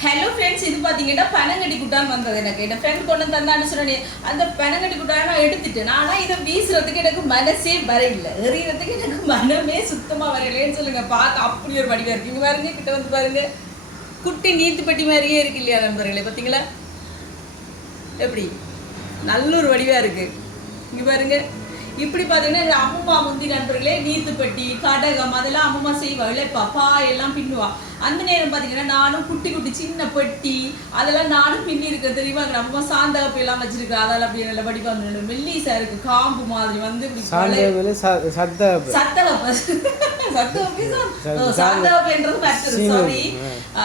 Hello friends, இது பார்த்தீங்கன்னா பனங்கட்டி குட்டான் வந்தது. எனக்கு என் ஃப்ரெண்ட் கொண்டு தந்தான்னு சொன்னேன். அந்த பனங்கட்டி குட்டானை நான் எடுத்துட்டேன். ஆனால் இதை வீசுறதுக்கு எனக்கு மனசே வரையில்லை, எறிகிறதுக்கு எனக்கு மனமே சுத்தமாக வரையிலேன்னு சொல்லுங்க. பார்க்க அப்படி ஒரு வடிவாக இருக்கு. இங்கே பாருங்க, கிட்ட வந்து பாருங்க, குட்டி நீத்து பெட்டி மாதிரியே இருக்கு இல்லையா நண்பர்களே? பார்த்தீங்களா எப்படி நல்ல ஒரு வடிவாக இருக்கு. இங்கே பாருங்க, இப்படி பார்த்தீங்கன்னா அம்மா முந்தி நண்பர்களே நீத்துப்பட்டி கடகம் அதெல்லாம் அம்மா செய்வாள். பப்பா எல்லாம் பின்னுவா. அந்த நேரம் பார்த்தீங்கன்னா நானும் குட்டி குட்டி சின்ன பெட்டி அதெல்லாம் நானும் பின்னி இருக்க தெரியுமா. அம்மா சாந்தகப்பை எல்லாம் வச்சிருக்கேன். அதெல்லாம் அப்படி நல்ல வடிவா மெல்லிசா இருக்கு, காம்பு மாதிரி வந்து சாரி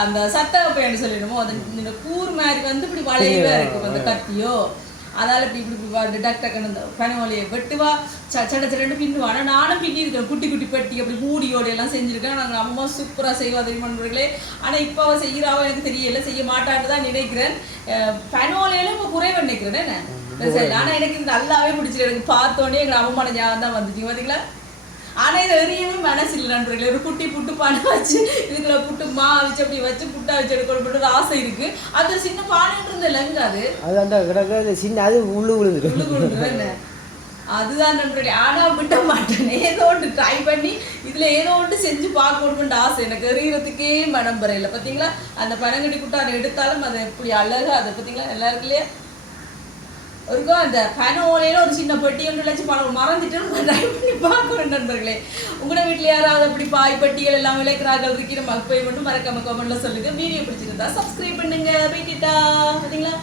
அந்த சத்தகப்பைன்னு சொல்லிடுமோ, அந்த கூர் மாதிரி வந்து இப்படி வளைவா இருக்கும் அந்த கத்தியோ. அதால் இப்படி இப்படி டக் டக்குன்னு இந்த பனவலையை வெட்டுவா, சட சடன்னு பின்னுவா. ஆனால் நானும் பின்னி இருக்கேன், குட்டி குட்டி பெட்டி அப்படி மூடியோடு எல்லாம் செஞ்சுருக்கேன். நாங்கள் அம்மா சூப்பராக செய்வா தெரியுமானவர்களே. ஆனால் இப்போ அவள் செய்கிறாவோ எனக்கு தெரியல, செய்ய மாட்டான்னு தான் நினைக்கிறேன். பனவலையில இப்போ குறைவா நினைக்கிறேன் என்ன சரி. ஆனால் எனக்கு இது நல்லாவே பிடிச்சிருக்கு. எனக்கு பார்த்தோன்னே எங்கள் அம்மா ஞாபகம் தான் வந்துச்சு பார்த்தீங்களா. ஆனால் இதை எறியவே மனசு இல்லை நண்பர்களே. ஒரு குட்டி புட்டு பானை வச்சு இதுக்குள்ள புட்டு மா வச்சு அப்படி வச்சு புட்டா வச்சு எடுக்கணும் ஆசை இருக்கு. அது சின்ன பானைன்னு இருந்தல்லங்க, அது சின்ன அது உள்ளு விழுந்துருவேன். அதுதான் நண்பர்களே. ஆனால் விட்ட மாட்டேன். ஏதோ ஒன்று ட்ரை பண்ணி இதுல ஏதோ ஒன்று செஞ்சு பார்க்கணும்னு ஆசை. எனக்கு எறிகிறதுக்கே மனம் வரையில. பார்த்தீங்களா அந்த பனங்கட்டி குட்டை அதை எடுத்தாலும் அதை எப்படி அழகா அதை பார்த்தீங்களா நல்லா இருக்கு இல்லையா. ஒருக்கோ அந்த பனோலையில ஒரு சின்ன பெட்டி ஒன்று வச்சு பணம் மறந்துட்டு ட்ரை பண்ணி பார்க்கணும் நண்பர்களே. உங்களோட வீட்டில் யாராவது அப்படி பாய் பட்டியல் எல்லாம் விளைக்கிறார்கள் இருக்கிற மக்கள் மட்டும் மறக்காம கமெண்ட்ல சொல்லுங்க. வீடியோ பிடிச்சிருந்தா சப்ஸ்கிரைப் பண்ணுங்க. போயிட்டா பார்த்தீங்களா.